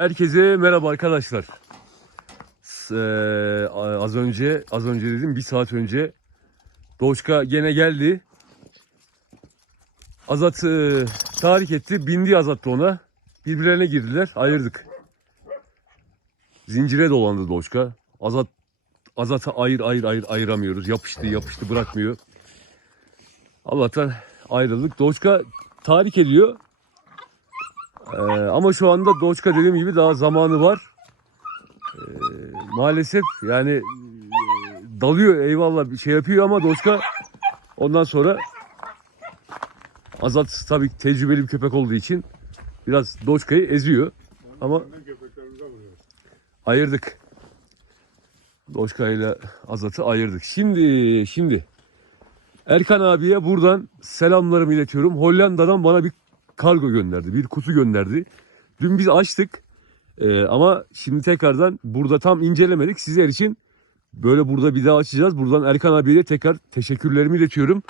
Herkese merhaba arkadaşlar. Eee, az önce, az önce dedim bir saat önce Doğuşka gene geldi. Azat eee, tahrik etti. Bindi Azat ona. Birbirlerine girdiler. Ayırdık. Zincire dolandı Doğuşka. Azat Azat'a ayır ayır ayır ayıramıyoruz. Yapıştı yapıştı bırakmıyor. Allah'tan ayrıldık. Doğuşka tahrik ediyor. Ee, ama şu anda Doçka dediğim gibi daha zamanı var. Ee, maalesef yani e, dalıyor eyvallah bir şey yapıyor ama Doçka ondan sonra Azat tabii tecrübeli bir köpek olduğu için biraz Doçka'yı eziyor. Ama ayırdık. Doçka ile Azat'ı ayırdık. Şimdi şimdi Erkan abiye buradan selamlarımı iletiyorum. Hollanda'dan bana bir kargo gönderdi. Bir kutu gönderdi. Dün biz açtık. Ee, ama şimdi tekrardan burada tam incelemedik. Sizler için böyle burada bir daha açacağız. Buradan Erkan abiye tekrar teşekkürlerimi iletiyorum.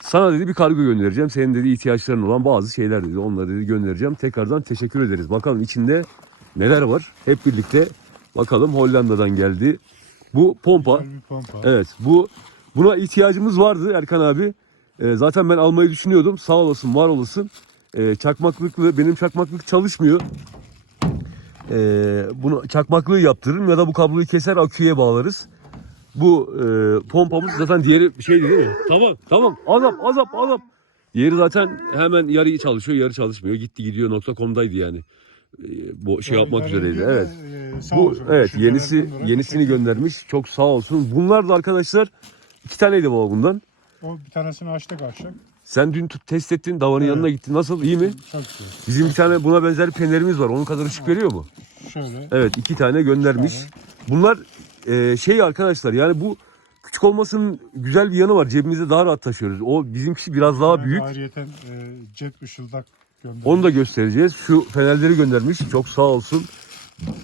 Sana dedi bir kargo göndereceğim. Senin dedi ihtiyaçların olan bazı şeyler dedi. Onları dedi göndereceğim. Tekrardan teşekkür ederiz. Bakalım içinde neler var. Hep birlikte bakalım Hollanda'dan geldi. Bu pompa. Pompa. Evet bu buna ihtiyacımız vardı Erkan abi. Ee, zaten ben almayı düşünüyordum. Sağ olasın, var olasın. Ee, çakmaklıklı benim çakmaklık çalışmıyor. Ee, bunu çakmaklığı yaptırırım ya da bu kabloyu keser aküye bağlarız. Bu e, pompamız zaten diğeri şey değil mi? Tamam tamam azap azap azap. Diğeri zaten hemen yarı çalışıyor yarı çalışmıyor. Gitti gidiyor nokta.com'daydı yani. Ee, bu şey yapmak üzereydi. Evet. e, sağ Bu olsun. evet Şimdiden yenisi bunlara yenisini teşekkür göndermiş. Çok sağ olsun. Bunlar da arkadaşlar iki taneydi baba bundan. O bir tanesini açtık akşam. Sen dün tut- test ettin, davanın yanına gittin. Nasıl? iyi mi? Çok güzel. Bizim bir tane buna benzer penerimiz var. Onun kadar ışık veriyor mu? Şöyle. Evet, iki tane göndermiş. Bunlar e, şey arkadaşlar yani bu küçük olmasının güzel bir yanı var. Cebimizde daha rahat taşıyoruz. O bizimkisi biraz daha büyük. Ayrıyeten e, jet ışıldak gönderdik. Onu da göstereceğiz. Şu fenerleri göndermiş. Çok sağ olsun.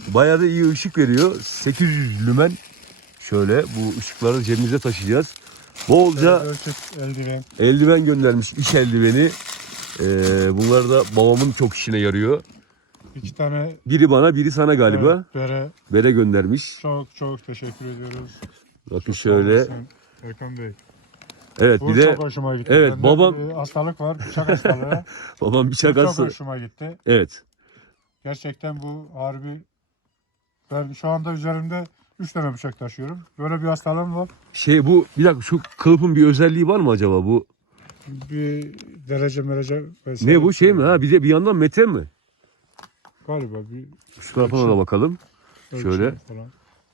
Bayağı da iyi ışık veriyor. 800 lümen. Şöyle bu ışıkları cebimize taşıyacağız. Bolca Ölçek eldiven. eldiven göndermiş. iş eldiveni. Ee, bunlar da babamın çok işine yarıyor. iki tane Biri bana biri sana galiba. evet, bere. Bere göndermiş. Çok çok teşekkür ediyoruz. Bakın Sağ şöyle. olasın Erkan Bey. Evet Bu bir de çok hoşuma gitti. Evet, Bende babam- bir hastalık var. Bıçak hastalığı. babam Bu bıçak çok hastası. hoşuma gitti. Evet. Gerçekten bu harbi ben şu anda üzerimde 3 tane bıçak taşıyorum. Böyle bir hastalığım var. Şey bu bir dakika şu kılıfın bir özelliği var mı acaba bu? Bir derece merece vesaire. Ne bu şey mi ha? Bir de bir yandan metre mi? Galiba bir Şu tarafına da bakalım. Şöyle. Falan.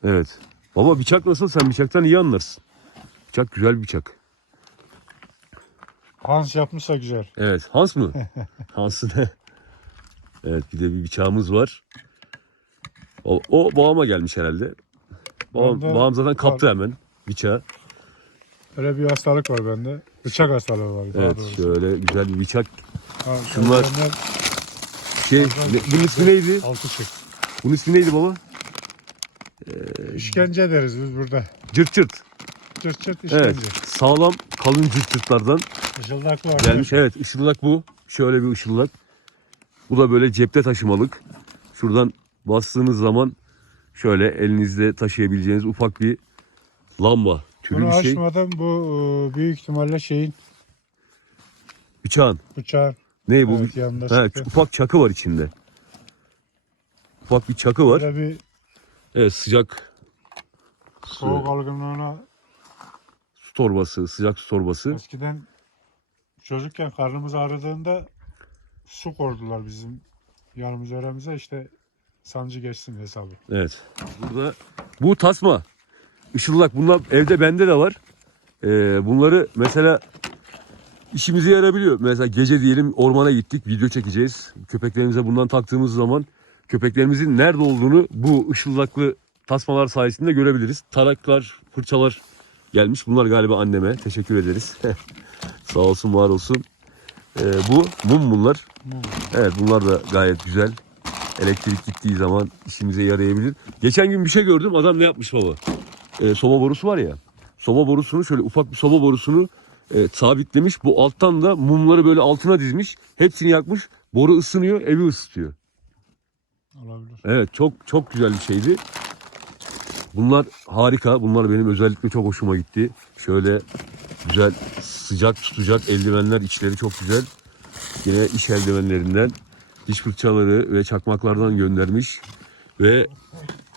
Evet. Baba bıçak nasıl? Sen bıçaktan iyi anlarsın. Bıçak güzel bir bıçak. Hans yapmışsa güzel. Evet. Hans mı? Hans'ın. evet bir de bir bıçağımız var. O, o babama gelmiş herhalde. Babam, Bende babam zaten kaptı var. hemen bıçağı. Öyle bir hastalık var bende. Bıçak hastalığı var. daha Evet doğrusu. şöyle güzel bir bıçak. Ha, şunlar- eldivenler Şey, ne, bunun ismi neydi? Altı çık. Bunun ismi neydi baba? İşkence ederiz biz burada. Cırt cırt. Çırt çırt işkence. Evet. Sağlam kalın cırt cırtlardan Işıldaklı var. gelmiş. Evet ışıldak bu. Şöyle bir ışıldak. Bu da böyle cepte taşımalık. Şuradan bastığınız zaman şöyle elinizde taşıyabileceğiniz ufak bir lamba türü Bunu bir şey. açmadan bu e, büyük ihtimalle şeyin Bıçağın. bıçağın Ne bu? evet, yanında çıktı. ufak çakı var içinde. Ufak bir çakı var. Böyle bir Evet sıcak soğuk algınlığına su torbası, sıcak su torbası. eskiden çocukken karnımız ağrıdığında su koydular bizim yanımız öremize işte sancı geçsin hesabı. Evet. Burada bu tasma. Işıldak. Bunlar evde bende de var. Ee, bunları mesela işimize yarabiliyor. Mesela gece diyelim ormana gittik. Video çekeceğiz. Köpeklerimize bundan taktığımız zaman köpeklerimizin nerede olduğunu bu ışıldaklı tasmalar sayesinde görebiliriz. Taraklar, fırçalar gelmiş. Bunlar galiba anneme. Teşekkür ederiz. Sağ olsun, var olsun. Ee, bu mum bunlar. Mum. Evet bunlar da gayet güzel. Elektrik gittiği zaman işimize yarayabilir. Geçen gün bir şey gördüm. Adam ne yapmış baba? Ee, soba borusu var ya. Soba borusunu şöyle ufak bir soba borusunu e, sabitlemiş. Bu alttan da mumları böyle altına dizmiş. Hepsini yakmış. Boru ısınıyor, evi ısıtıyor. Olabilir. Evet çok çok güzel bir şeydi. Bunlar harika. Bunlar benim özellikle çok hoşuma gitti. Şöyle güzel sıcak tutacak eldivenler içleri çok güzel. Yine iş eldivenlerinden diş fırçaları ve çakmaklardan göndermiş. Ve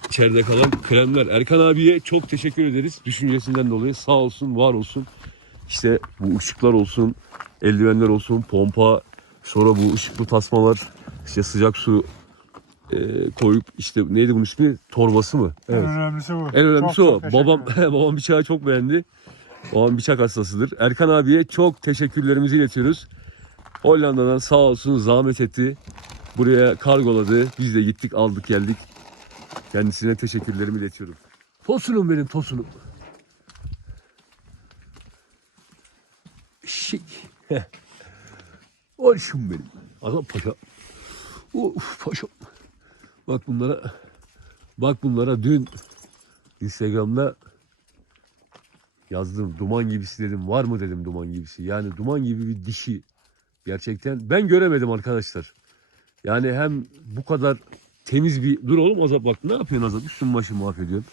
içeride kalan kremler. Erkan abiye çok teşekkür ederiz düşüncesinden dolayı. Sağ olsun, var olsun. İşte bu ışıklar olsun, eldivenler olsun, pompa, sonra bu ışıklı tasmalar, işte sıcak su e, koyup işte neydi bunun ismi? Torbası mı? En önemlisi bu. En önemlisi Çok o. çok babam babam bıçağı çok beğendi. Babam bıçak hastasıdır. Erkan abiye çok teşekkürlerimizi iletiyoruz. Hollanda'dan sağ olsun zahmet etti. Buraya kargoladı. Biz de gittik aldık geldik. Kendisine teşekkürlerimi iletiyorum. Tosunum benim tosunum. Şik. Olşum benim. Adam paşa. Of paşam. Bak bunlara bak bunlara dün Instagram'da yazdım. Duman gibisi dedim. Var mı dedim duman gibisi. Yani duman gibi bir dişi. Gerçekten ben göremedim arkadaşlar. Yani hem bu kadar temiz bir... Dur oğlum Azap bak ne yapıyorsun Azap? Üstün başı mahvediyorsun.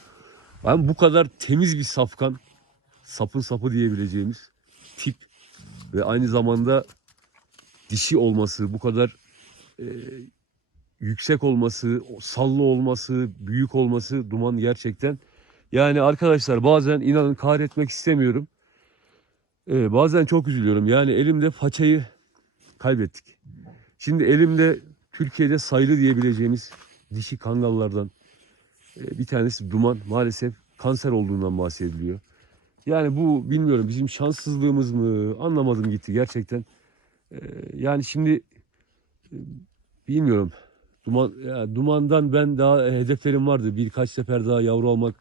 Hem bu kadar temiz bir safkan. Sapın sapı diyebileceğimiz tip. Ve aynı zamanda dişi olması, bu kadar e, yüksek olması, sallı olması, büyük olması duman gerçekten. Yani arkadaşlar bazen inanın kahretmek istemiyorum. Ee, bazen çok üzülüyorum. Yani elimde façayı kaybettik. Şimdi elimde Türkiye'de sayılı diyebileceğimiz dişi kangallardan e, bir tanesi duman maalesef kanser olduğundan bahsediliyor. Yani bu bilmiyorum bizim şanssızlığımız mı anlamadım gitti gerçekten. Ee, yani şimdi e, bilmiyorum. Duman, ya dumandan ben daha hedeflerim vardı. Birkaç sefer daha yavru almak.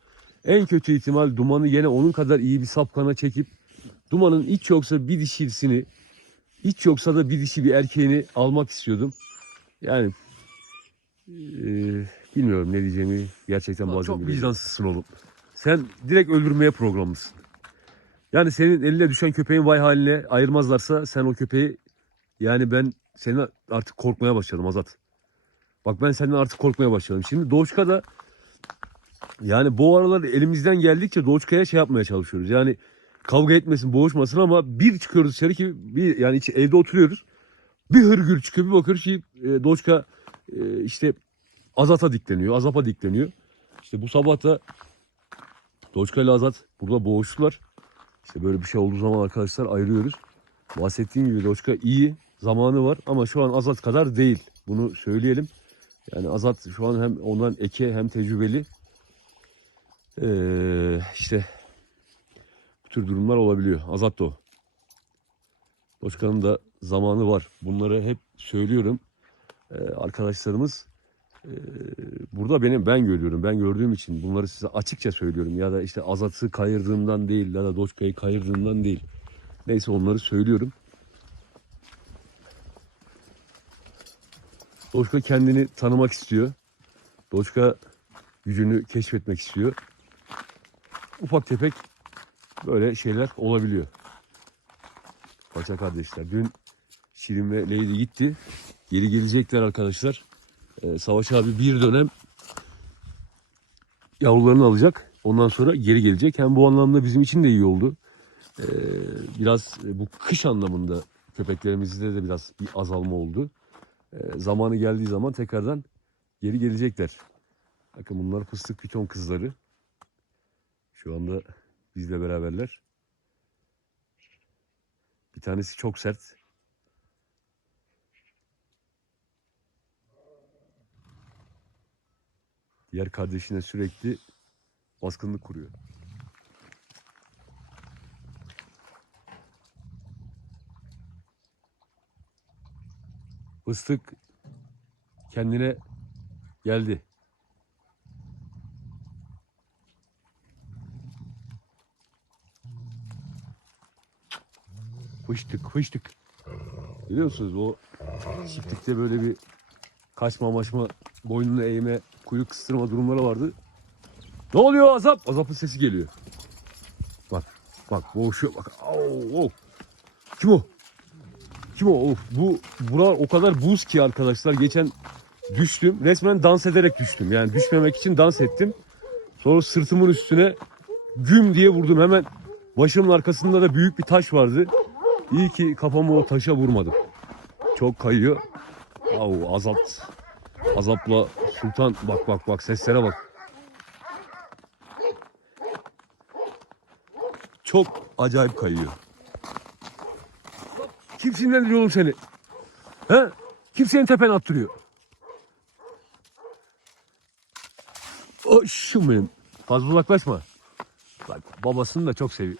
En kötü ihtimal dumanı yine onun kadar iyi bir sapkana çekip dumanın hiç yoksa bir dişisini hiç yoksa da bir dişi bir erkeğini almak istiyordum. Yani eee, bilmiyorum ne diyeceğimi gerçekten bazen Çok vicdansızsın oğlum. Sen direkt öldürmeye programlısın. Yani senin eline düşen köpeğin vay haline ayırmazlarsa sen o köpeği yani ben seni artık korkmaya başladım Azat. Bak ben senden artık korkmaya başladım. Şimdi Doğuşka da yani bu aralar elimizden geldikçe Doğuşka'ya şey yapmaya çalışıyoruz. Yani kavga etmesin, boğuşmasın ama bir çıkıyoruz dışarı ki bir yani hiç evde oturuyoruz. Bir hırgür çıkıyor bir bakıyoruz ki e, Doğuşka e, işte Azat'a dikleniyor, Azap'a dikleniyor. İşte bu sabah da Doğuşka ile Azat burada boğuştular. İşte böyle bir şey olduğu zaman arkadaşlar ayırıyoruz. Bahsettiğim gibi Doğuşka iyi zamanı var ama şu an Azat kadar değil. Bunu söyleyelim. Yani Azat şu an hem ondan eke hem tecrübeli. Ee, işte tür durumlar olabiliyor. Azat da o. Başkanın da zamanı var. Bunları hep söylüyorum. Ee, arkadaşlarımız e, burada benim ben görüyorum. Ben gördüğüm için bunları size açıkça söylüyorum. Ya da işte Azat'ı kayırdığımdan değil ya da Doçka'yı kayırdığımdan değil. Neyse onları söylüyorum. Doçka kendini tanımak istiyor. Doçka gücünü keşfetmek istiyor. Ufak tefek böyle şeyler olabiliyor. Paça kardeşler. Dün Şirin ve Leyli gitti. Geri gelecekler arkadaşlar. Ee, Savaş abi bir dönem yavrularını alacak. Ondan sonra geri gelecek. Hem bu anlamda bizim için de iyi oldu. Ee, biraz e, bu kış anlamında köpeklerimizde de biraz bir azalma oldu. Ee, zamanı geldiği zaman tekrardan geri gelecekler. Bakın bunlar fıstık piton kızları. Şu anda bizle beraberler. Bir tanesi çok sert. Diğer kardeşine sürekli baskınlık kuruyor. Fıstık kendine geldi. Fıştık fıştık. Biliyor musunuz o çiftlikte böyle bir kaçma maçma, boynunu eğme, kuyruk kıstırma durumları vardı. Ne oluyor Azap? Azap'ın sesi geliyor. Bak, bak boğuşuyor bak. Au, au. Kim o? Kim o? Of, bu buralar o kadar buz ki arkadaşlar. Geçen düştüm. Resmen dans ederek düştüm. Yani düşmemek için dans ettim. Sonra sırtımın üstüne güm diye vurdum. Hemen başımın arkasında da büyük bir taş vardı. İyi ki kafamı o taşa vurmadım. Çok kayıyor. Au Azap. Azap'la Sultan bak bak bak seslere bak. Çok acayip kayıyor. Kim sinirlendiriyor oğlum seni? He? Kim senin tepene attırıyor? Şu benim. Fazla uzaklaşma. Bak babasını da çok seviyor.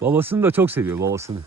Babasını da çok seviyor babasını.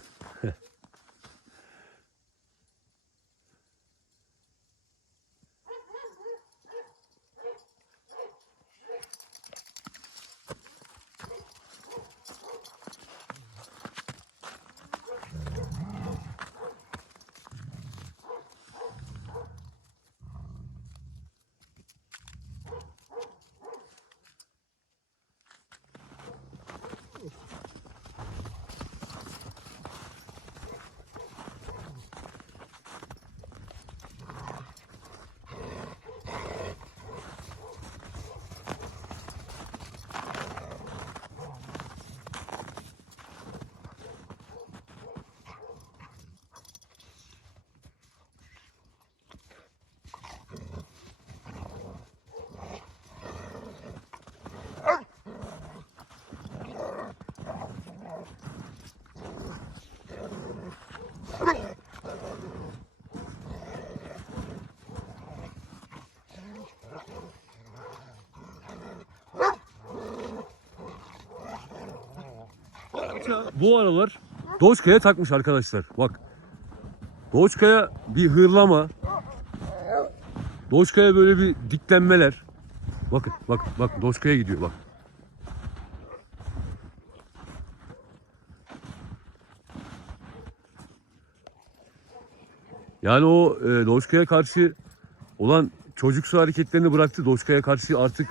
Bu aralar Doçka'ya takmış arkadaşlar. Bak. Doçka'ya bir hırlama. Doçka'ya böyle bir diklenmeler. Bakın bak bak Doçka'ya gidiyor bak. Yani o e, Doçka'ya karşı olan çocuksu hareketlerini bıraktı. Doçka'ya karşı artık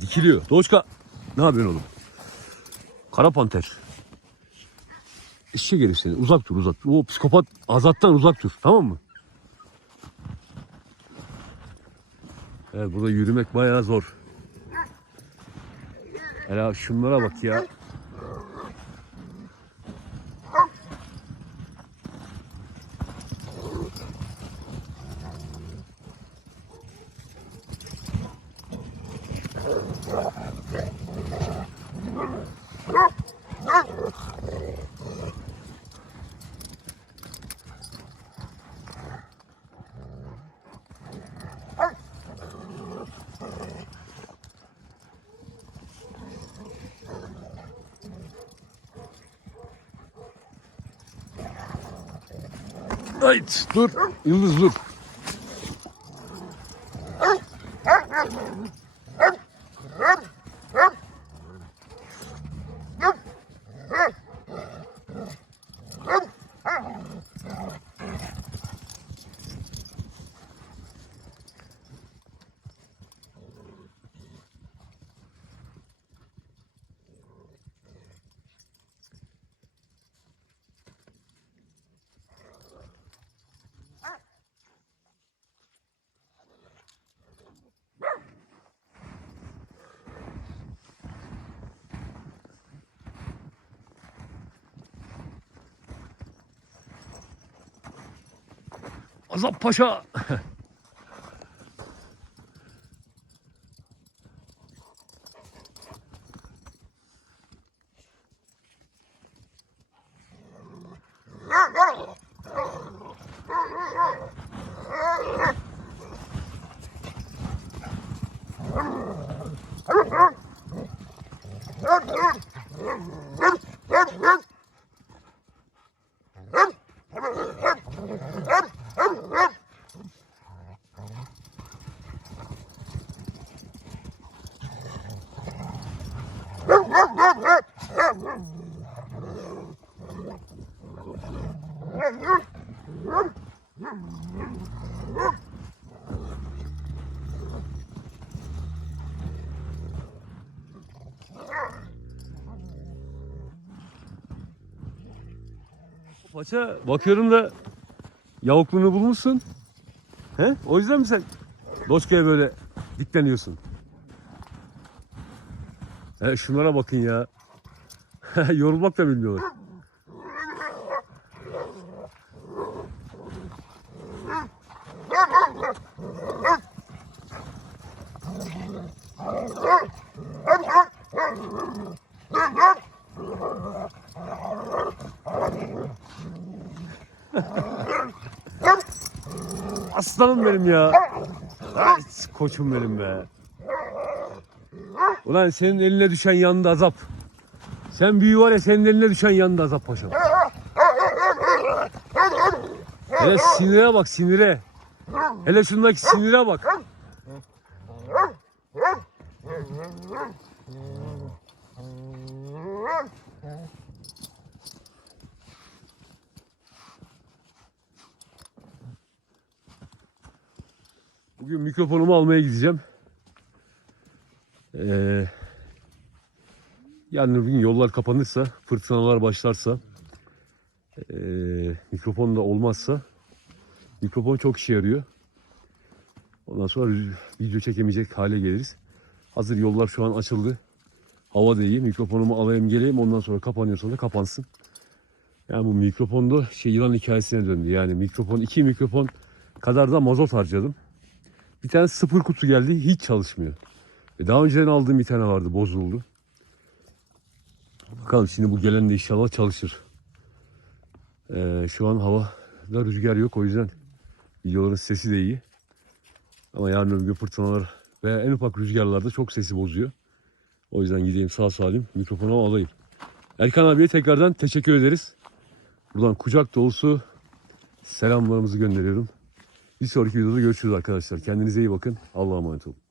dikiliyor. Doçka ne yapıyorsun oğlum? Kara panter. İşe herif seni. Uzak dur uzak dur. O psikopat azattan uzak dur. Tamam mı? Evet burada yürümek bayağı zor. Hele şunlara bak ya. Hayt dur. Yıldız dur. Azap Paşa. Paşa bakıyorum da yavukluğunu bulmuşsun. He? O yüzden mi sen Doçka'ya böyle dikleniyorsun? He, şunlara bakın ya. Yorulmak da bilmiyorlar. Aslanım benim ya. Koçum benim be. Ulan senin eline düşen yanında azap. Sen büyü var ya senin eline düşen yanında azap paşam. Hele sinire bak sinire. Hele şundaki sinire bak. Bugün mikrofonumu almaya gideceğim. Ee, yarın bir gün yollar kapanırsa, fırtınalar başlarsa, ee, mikrofon da olmazsa, mikrofon çok işe yarıyor. Ondan sonra video çekemeyecek hale geliriz. Hazır yollar şu an açıldı. Hava da iyi. Mikrofonumu alayım geleyim. Ondan sonra kapanıyorsa da kapansın. Yani bu mikrofonda şey yılan hikayesine döndü. Yani mikrofon, iki mikrofon kadar da mazot harcadım. Bir tane sıfır kutu geldi. Hiç çalışmıyor. E daha önceden aldığım bir tane vardı. Bozuldu. Bakalım şimdi bu gelen de inşallah çalışır. Ee, şu an havada rüzgar yok. O yüzden videoların sesi de iyi. Ama yarın öbür gün fırtınalar ve en ufak rüzgarlarda çok sesi bozuyor. O yüzden gideyim sağ salim mikrofonu alayım. Erkan abiye tekrardan teşekkür ederiz. Buradan kucak dolusu selamlarımızı gönderiyorum. Bir sonraki videoda görüşürüz arkadaşlar. Kendinize iyi bakın. Allah'a emanet olun.